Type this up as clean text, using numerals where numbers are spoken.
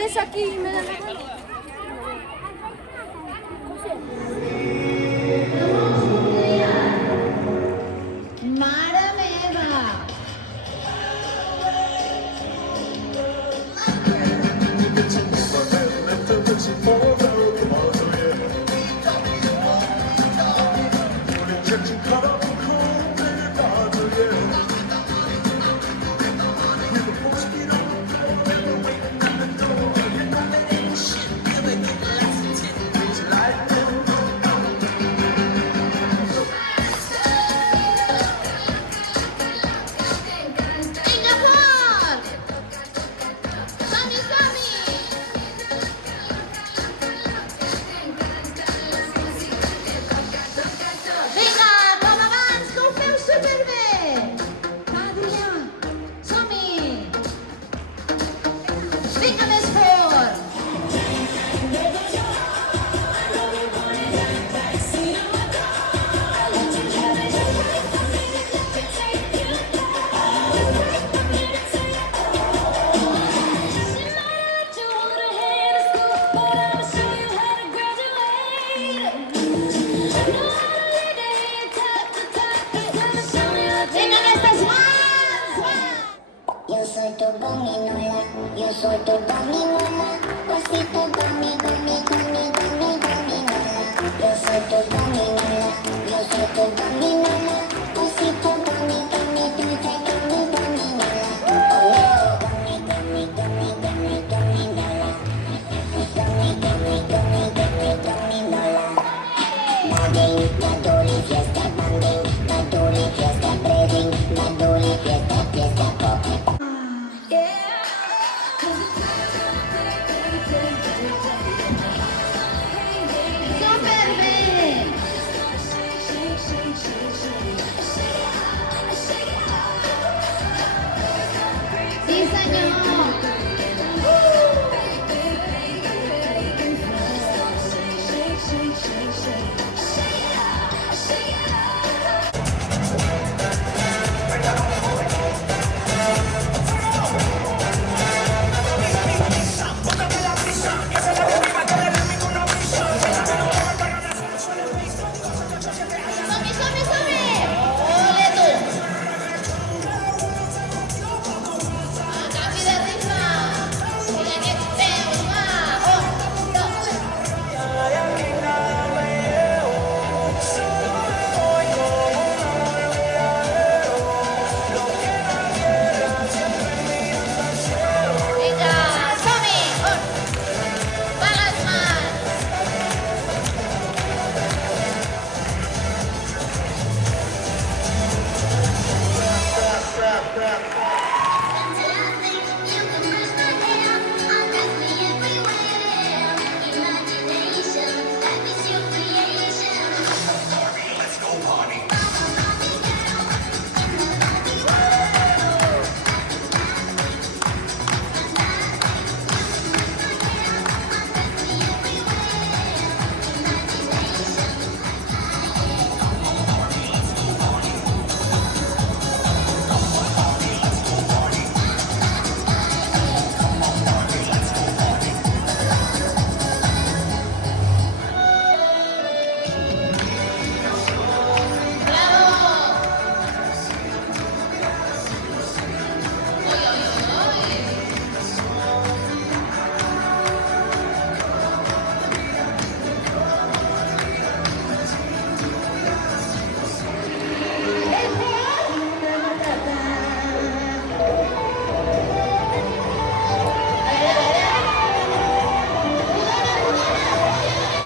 des aquí y me das la mano. Mare meva! Vinga, fort! Som-hi, som-hi! Vinga, com abans, que ho feu superbé! Adrià, som-hi! Vinga, més fort! Vinga, aquestes mans! Yo soy tu gominola, yo soy tu gominola, osito gomi, gomi, gomi, gomi, gominola. Yo soy tu gominola, yo soy tu gominola, osito gomi, gomi, dulce gomi, gominola. Oh, gomi, gomi, gomi, gomi, gominola. Gomi, gomi, gomi, gomi, gominola. Banging, maduri, fiesta, banging, maduri, fiesta, breathing, maduri, fiesta, fiesta.